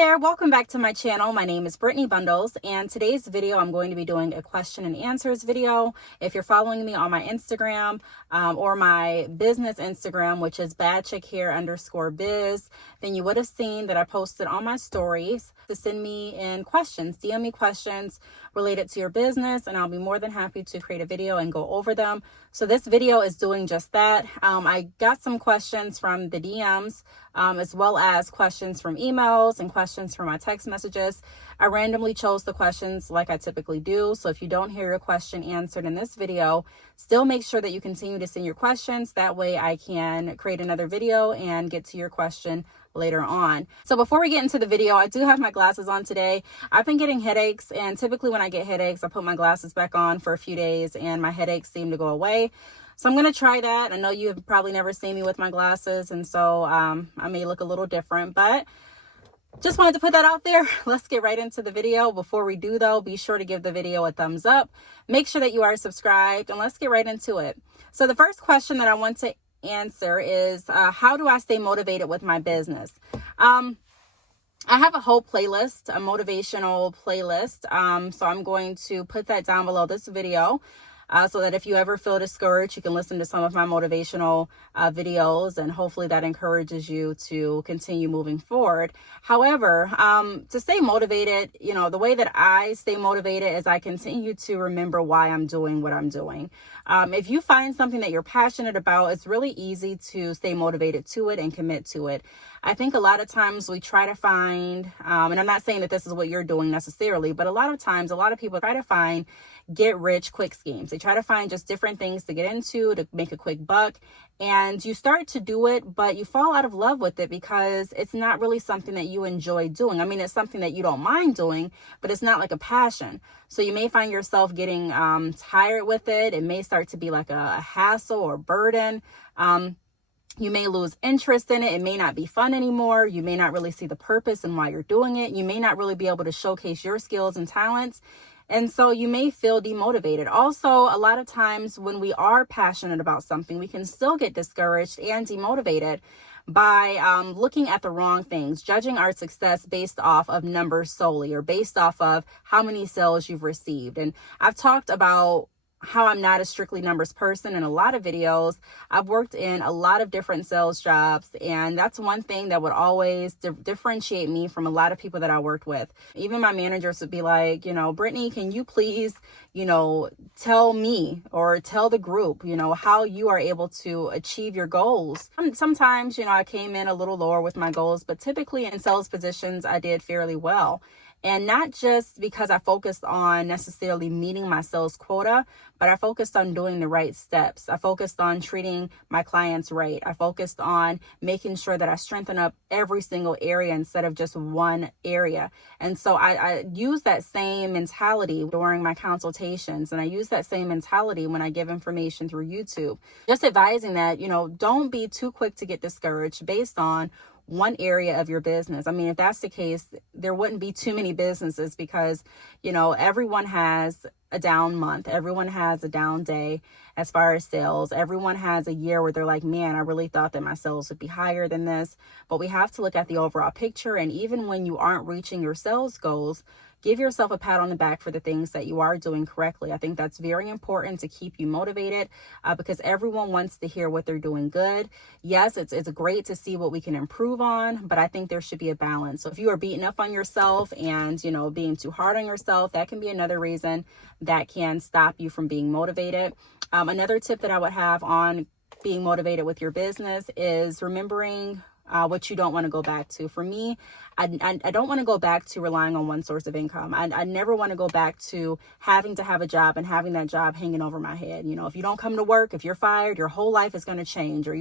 there, welcome back to my channel. My name is Brittney Bundles, and today's video I'm going to be doing a question and answers video. If you're following me on my Instagram or my business Instagram, which is badchickhair_biz, then you would have seen that I posted on my stories to send me in questions, DM me questions related to your business, and I'll be more than happy to create a video and go over them. So this video is doing just that. I got some questions from the DMs as well as questions from emails and questions from my text messages. I randomly chose the questions like I typically do. So if you don't hear your question answered in this video, still make sure that you continue to send your questions. That way I can create another video and get to your question later on. So before we get into the video, I do have my glasses on today. I've been getting headaches, and typically when I get headaches, I put my glasses back on for a few days and my headaches seem to go away. So I'm going to try that. I know you've probably never seen me with my glasses, and so I may look a little different, but just wanted to put that out there. Let's get right into the video. Before we do though, be sure to give the video a thumbs up. Make sure that you are subscribed, and let's get right into it. So the first question that I want to answer is how do I stay motivated with my business? I have a whole playlist, a motivational playlist. So I'm going to put that down below this video. So that if you ever feel discouraged, you can listen to some of my motivational videos, and hopefully that encourages you to continue moving forward. However, to stay motivated, the way that I stay motivated is I continue to remember why I'm doing what I'm doing. If you find something that you're passionate about, it's really easy to stay motivated to it and commit to it. I think a lot of times we try to find, and I'm not saying that this is what you're doing necessarily, but a lot of times, a lot of people try to find get rich quick schemes. They try to find just different things to get into to make a quick buck, and you start to do it, but you fall out of love with it because it's not really something that you enjoy doing. I mean, it's something that you don't mind doing, but it's not like a passion. So you may find yourself getting tired with it. It may start to be like a hassle or burden. You may lose interest in it. It may not be fun anymore. You may not really see the purpose and why you're doing it. You may not really be able to showcase your skills and talents. And so you may feel demotivated. Also, a lot of times when we are passionate about something, we can still get discouraged and demotivated by looking at the wrong things, judging our success based off of numbers solely, or based off of how many sales you've received. And I've talked about how I'm not a strictly numbers person in a lot of videos. I've worked in a lot of different sales jobs, and that's one thing that would always differentiate me from a lot of people that I worked with. Even my managers would be like, Brittney, can you please, tell me or tell the group, how you are able to achieve your goals. Sometimes, I came in a little lower with my goals, but typically in sales positions, I did fairly well. And not just because I focused on necessarily meeting my sales quota, but I focused on doing the right steps. I focused on treating my clients right. I focused on making sure that I strengthen up every single area instead of just one area. And so I use that same mentality during my consultations, and I use that same mentality when I give information through YouTube. Just advising that, don't be too quick to get discouraged based on one area of your business. I mean, if that's the case, there wouldn't be too many businesses because, everyone has a down month. Everyone has a down day as far as sales. Everyone has a year where they're like, man, I really thought that my sales would be higher than this. But we have to look at the overall picture. And even when you aren't reaching your sales goals, give yourself a pat on the back for the things that you are doing correctly. I think that's very important to keep you motivated because everyone wants to hear what they're doing good. Yes, it's great to see what we can improve on, but I think there should be a balance. So if you are beating up on yourself and, being too hard on yourself, that can be another reason that can stop you from being motivated. Another tip that I would have on being motivated with your business is remembering what you don't want to go back to. For me, I don't want to go back to relying on one source of income. I never want to go back to having to have a job and having that job hanging over my head. If you don't come to work, if you're fired, your whole life is going to change. Or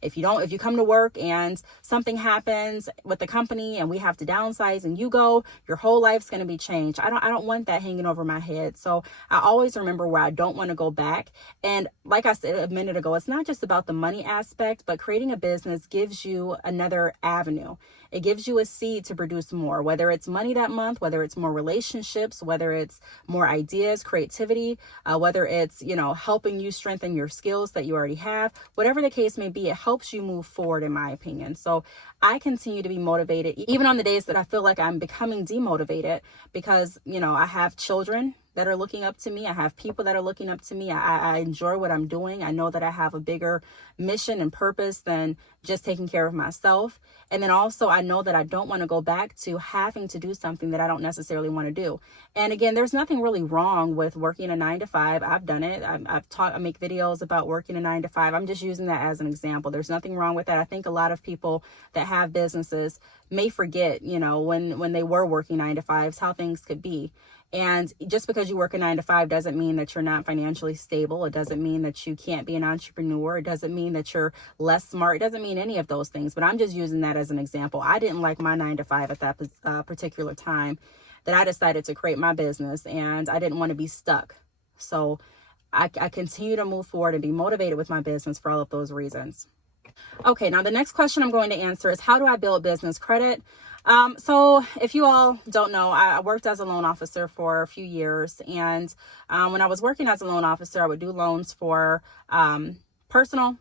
if you come to work and something happens with the company and we have to downsize and you go, your whole life's going to be changed. I don't want that hanging over my head. So I always remember where I don't want to go back. And like I said a minute ago, it's not just about the money aspect, but creating a business gives you you another avenue. It gives you a seed to produce more, whether it's money that month, whether it's more relationships, whether it's more ideas, creativity, whether it's, helping you strengthen your skills that you already have. Whatever the case may be, it helps you move forward, in my opinion. So I continue to be motivated, even on the days that I feel like I'm becoming demotivated, because, I have children that are looking up to me. I have people that are looking up to me. I enjoy what I'm doing. I know that I have a bigger mission and purpose than just taking care of myself. And then also I know that I don't want to go back to having to do something that I don't necessarily want to do. And again, there's nothing really wrong with working a 9-to-5. I've done it. I make videos about working a 9-to-5. I'm just using that as an example. There's nothing wrong with that. I think a lot of people that have businesses may forget, when they were working 9-to-5s, how things could be. And just because you work a 9-to-5 doesn't mean that you're not financially stable. It doesn't mean that you can't be an entrepreneur. It doesn't mean that you're less smart. It doesn't mean any of those things. But I'm just using that as an example. I didn't like my 9-to-5 at that particular time that I decided to create my business, and I didn't want to be stuck. So I continue to move forward and be motivated with my business for all of those reasons. Okay, now the next question I'm going to answer is, how do I build business credit? So if you all don't know, I worked as a loan officer for a few years. And when I was working as a loan officer, I would do loans for personal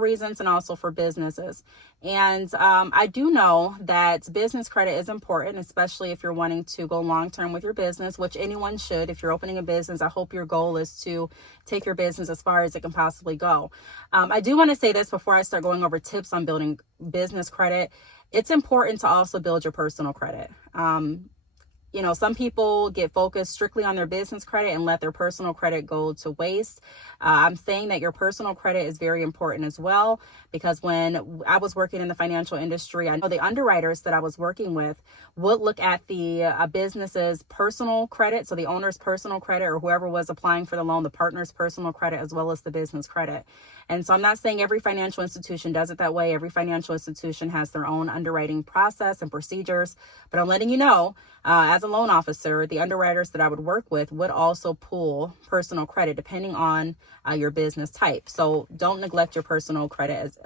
reasons and also for businesses. And I do know that business credit is important, especially if you're wanting to go long term with your business, which anyone should. If you're opening a business, I hope your goal is to take your business as far as it can possibly go. I do want to say this before I start going over tips on building business credit. It's important to also build your personal credit. Some people get focused strictly on their business credit and let their personal credit go to waste. I'm saying that your personal credit is very important as well, because when I was working in the financial industry, I know the underwriters that I was working with would look at the business's personal credit, so the owner's personal credit, or whoever was applying for the loan, the partner's personal credit, as well as the business credit. And so I'm not saying every financial institution does it that way. Every financial institution has their own underwriting process and procedures, but I'm letting you know, as a loan officer, the underwriters that I would work with would also pull personal credit depending on your business type. So don't neglect your personal credit as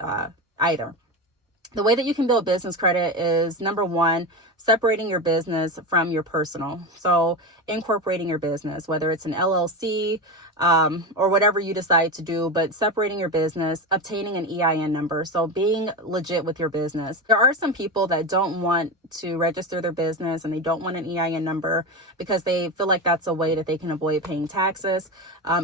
either. The way that you can build business credit is, number one, separating your business from your personal. So incorporating your business, whether it's an LLC or whatever you decide to do, but separating your business, obtaining an EIN number. So being legit with your business. There are some people that don't want to register their business and they don't want an EIN number because they feel like that's a way that they can avoid paying taxes.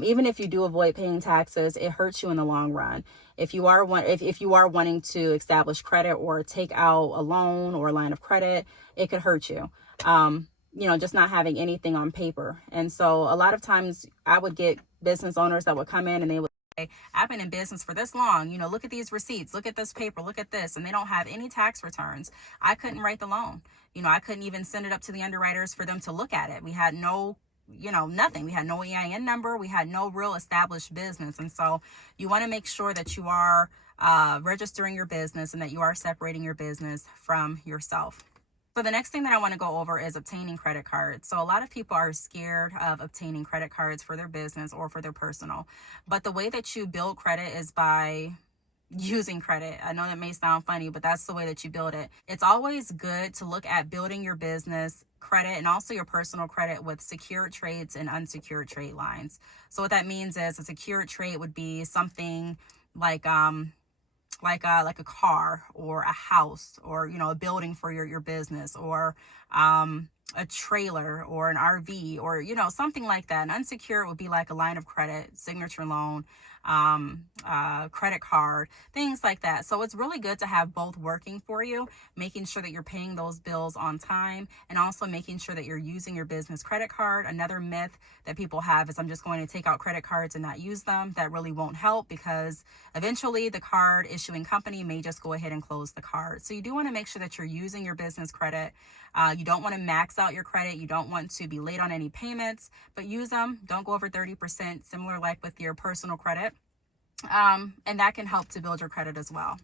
Even if you do avoid paying taxes, it hurts you in the long run. If you are wanting to establish credit or take out a loan or a line of credit, it could hurt you. Just not having anything on paper. And so a lot of times I would get business owners that would come in and they would say, I've been in business for this long, look at these receipts, look at this paper, look at this, and they don't have any tax returns. I couldn't write the loan. I couldn't even send it up to the underwriters for them to look at it. We had no nothing. We had no EIN number. We had no real established business. And so you want to make sure that you are registering your business and that you are separating your business from yourself. So the next thing that I want to go over is obtaining credit cards. So a lot of people are scared of obtaining credit cards for their business or for their personal. But the way that you build credit is by using credit. I know that may sound funny, but that's the way that you build it. It's always good to look at building your business credit and also your personal credit with secured trades and unsecured trade lines. So what that means is a secured trade would be something like a car or a house or, a building for your business, or a trailer or an RV or, something like that. An unsecured would be like a line of credit, signature loan, credit card, things like that. So it's really good to have both working for you, making sure that you're paying those bills on time and also making sure that you're using your business credit card. Another myth that people have is, I'm just going to take out credit cards and not use them. That really won't help, because eventually the card issuing company may just go ahead and close the card. So you do want to make sure that you're using your business credit. You don't want to max out your credit. You don't want to be late on any payments, but use them. Don't go over 30%, similar like with your personal credit. And that can help to build your credit as well.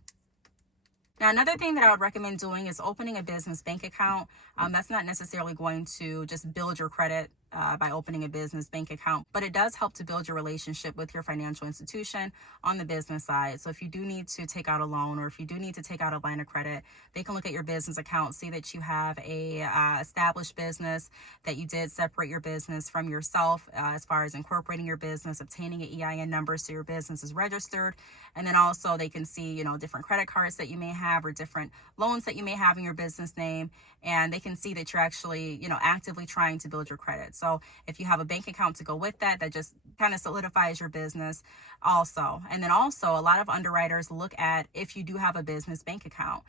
Now, another thing that I would recommend doing is opening a business bank account. That's not necessarily going to just build your credit by opening a business bank account, but it does help to build your relationship with your financial institution on the business side. So if you do need to take out a loan, or if you do need to take out a line of credit, they can look at your business account, see that you have a established business, that you did separate your business from yourself as far as incorporating your business, obtaining an EIN number so your business is registered. And then also they can see, you know, different credit cards that you may have or different loans that you may have in your business name. And they can see that you're actually, you know, actively trying to build your credit. So if you have a bank account to go with that, that just kind of solidifies your business also. And then also a lot of underwriters look at if you do have a business bank account.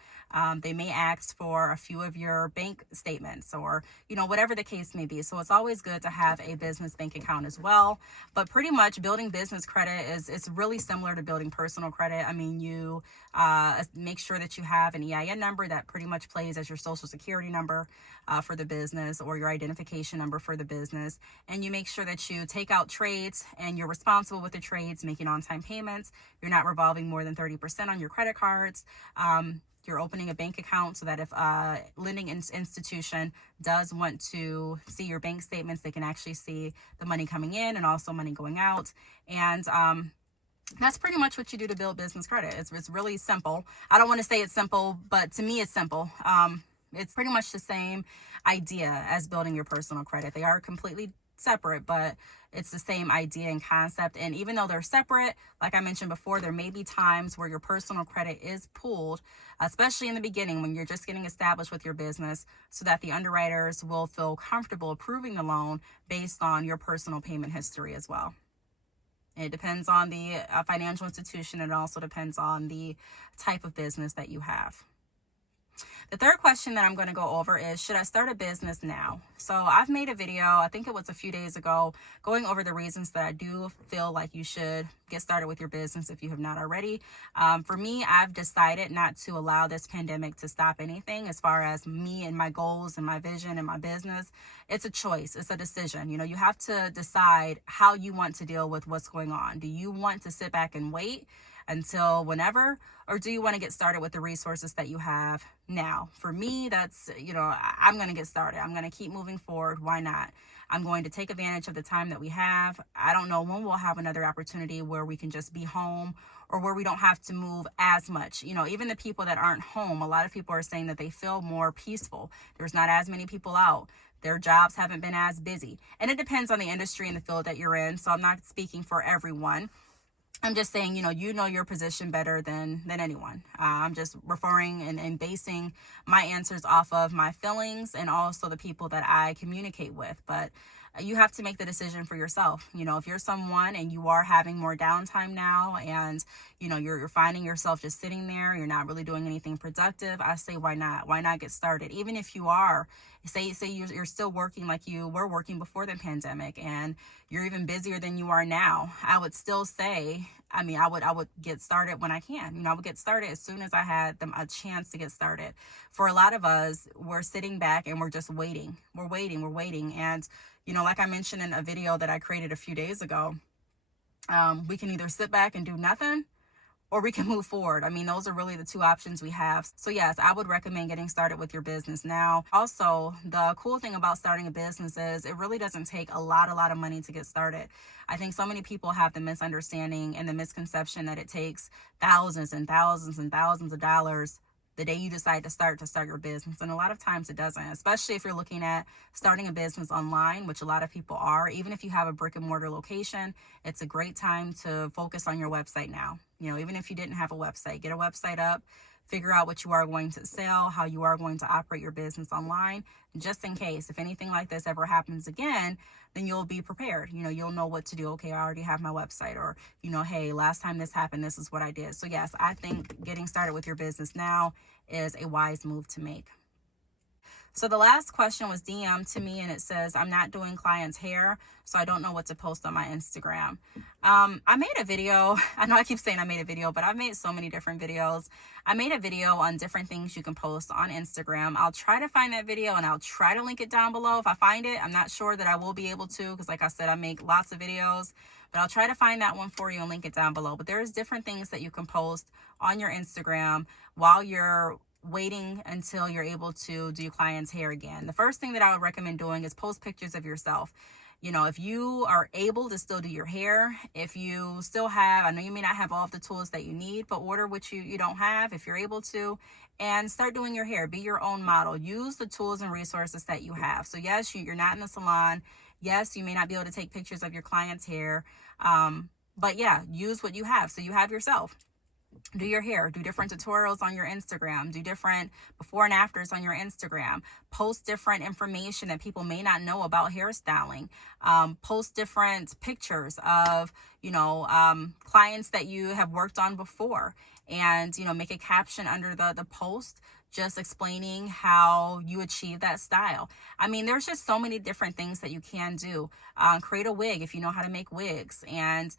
They may ask for a few of your bank statements or, you know, whatever the case may be. So it's always good to have a business bank account as well. But pretty much building business credit it's really similar to building personal credit. I mean, you make sure that you have an EIN number that pretty much plays as your social security number for the business, or your identification number for the business. And you make sure that you take out trades and you're responsible with the trades, making on-time payments. You're not revolving more than 30% on your credit cards. You're opening a bank account so that if a lending institution does want to see your bank statements, they can actually see the money coming in and also money going out. And that's pretty much what you do to build business credit. It's really simple. I don't want to say it's simple, but to me it's simple. It's pretty much the same idea as building your personal credit. They are completely separate, but it's the same idea and concept. And even though they're separate, like I mentioned before, there may be times where your personal credit is pulled, especially in the beginning when you're just getting established with your business, so that the underwriters will feel comfortable approving the loan based on your personal payment history as well. It depends on the financial institution. It also depends on the type of business that you have. The third question that I'm going to go over is, should I start a business now? So I've made a video, I think it was a few days ago, going over the reasons that I do feel like you should get started with your business if you have not already. For me, I've decided not to allow this pandemic to stop anything as far as me and my goals and my vision and my business. It's a choice. It's a decision. You know, you have to decide how you want to deal with what's going on. Do you want to sit back and wait until whenever, or do you want to get started with the resources that you have now? For me, that's, you know, I'm going to get started. I'm going to keep moving forward. Why not? I'm going to take advantage of the time that we have. I don't know when we'll have another opportunity where we can just be home, or where we don't have to move as much. You know, even the people that aren't home, a lot of people are saying that they feel more peaceful. There's not as many people out. Their jobs haven't been as busy. And it depends on the industry and the field that you're in. So I'm not speaking for everyone. I'm just saying, you know your position better than anyone. I'm just referring and basing my answers off of my feelings and also the people that I communicate with. But you have to make the decision for yourself. You know, if you're someone and you are having more downtime now, and, you know, you're finding yourself just sitting there, you're not really doing anything productive, I say, why not? Why not get started? Even if you are, say you're still working like you were working before the pandemic, and you're even busier than you are now, I would still say, I would get started when I can. You know, I would get started as soon as I had a chance to get started. For a lot of us, we're sitting back and we're just waiting. We're waiting. And, you know, like I mentioned in a video that I created a few days ago, we can either sit back and do nothing, or we can move forward. I mean, those are really the two options we have. So yes, I would recommend getting started with your business now. Also, the cool thing about starting a business is it really doesn't take a lot of money to get started. I think so many people have the misunderstanding and the misconception that it takes thousands and thousands and thousands of dollars the day you decide to start your business. And a lot of times it doesn't, especially if you're looking at starting a business online, which a lot of people are. Even if you have a brick and mortar location, it's a great time to focus on your website now. You know, even if you didn't have a website, get a website up, figure out what you are going to sell, how you are going to operate your business online, just in case if anything like this ever happens again, then you'll be prepared. You know, you'll know what to do. Okay, I already have my website, or, you know, hey, last time this happened, this is what I did. So yes, I think getting started with your business now is a wise move to make. So the last question was DM'd to me, and it says, I'm not doing clients' hair, so I don't know what to post on my Instagram. I made a video. I know I keep saying I made a video, but I've made so many different videos. I made a video on different things you can post on Instagram. I'll try to find that video and I'll try to link it down below. If I find it, I'm not sure that I will be able to, because like I said, I make lots of videos, but I'll try to find that one for you and link it down below. But there's different things that you can post on your Instagram while you're waiting until you're able to do your client's hair again. The first thing that I would recommend doing is post pictures of yourself. You know, if you are able to still do your hair, if you still have, I know you may not have all of the tools that you need, but order what you don't have if you're able to, and start doing your hair. Be your own model. Use the tools and resources that you have. So yes, you're not in the salon. Yes, you may not be able to take pictures of your client's hair. But yeah, use what you have. So you have yourself. Do your hair, do different tutorials on your Instagram, do different before and afters on your Instagram, post different information that people may not know about hairstyling, post different pictures of, clients that you have worked on before, and, make a caption under the post just explaining how you achieve that style. I mean, there's just so many different things that you can do. Create a wig if you know how to make wigs, and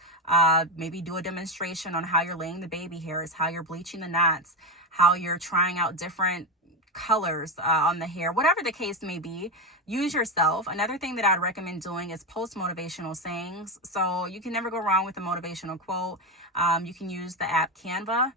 maybe do a demonstration on how you're laying the baby hairs, how you're bleaching the knots, how you're trying out different colors on the hair, whatever the case may be. Use yourself. Another thing that I'd recommend doing is post motivational sayings. So you can never go wrong with a motivational quote. You can use the app Canva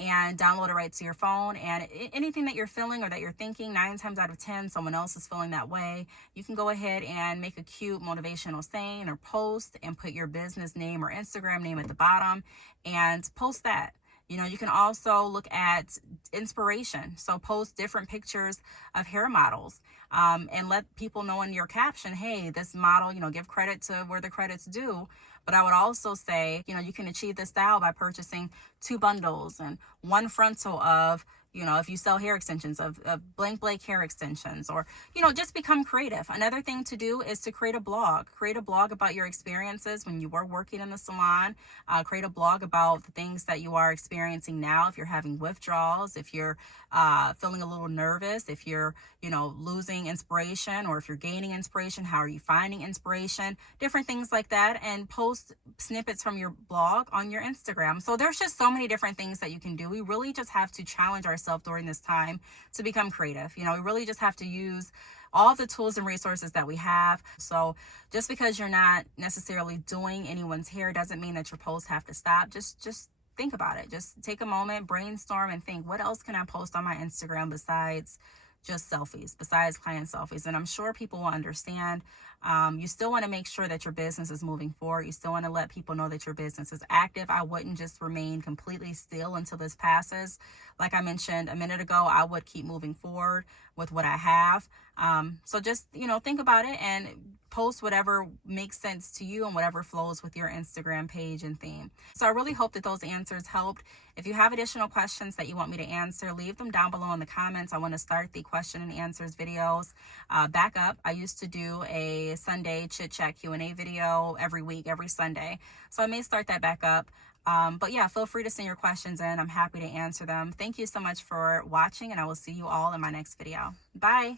and download it right to your phone, and anything that you're feeling or that you're thinking, 9 times out of 10 someone else is feeling that way. You can go ahead and make a cute motivational saying or post and put your business name or Instagram name at the bottom and post that. You can also look at inspiration. So post different pictures of hair models, and let people know in your caption, hey, this model, give credit to where the credit's due. But I would also say, you can achieve this style by purchasing 2 bundles and 1 frontal of, if you sell hair extensions of blank hair extensions, or, just become creative. Another thing to do is to create a blog about your experiences when you were working in the salon. Create a blog about the things that you are experiencing now. If you're having withdrawals, if you're feeling a little nervous, if you're, losing inspiration, or if you're gaining inspiration, how are you finding inspiration, different things like that, and post snippets from your blog on your Instagram. So there's just so many different things that you can do. We really just have to challenge ourselves during this time to become creative. We really just have to use all the tools and resources that we have. So just because you're not necessarily doing anyone's hair doesn't mean that your posts have to stop. Just think about it. Just take a moment, brainstorm, and think, what else can I post on my Instagram besides just selfies, besides client selfies? And I'm sure people will understand. You still want to make sure that your business is moving forward. You still want to let people know that your business is active. I wouldn't just remain completely still until this passes. Like I mentioned a minute ago, I would keep moving forward with what I have. So just, think about it and post whatever makes sense to you and whatever flows with your Instagram page and theme. So I really hope that those answers helped. If you have additional questions that you want me to answer, leave them down below in the comments. I want to start the question and answers videos back up. I used to do a Sunday chit chat Q&A video every week, every Sunday. So I may start that back up. But yeah, feel free to send your questions in. I'm happy to answer them. Thank you so much for watching, and I will see you all in my next video. Bye.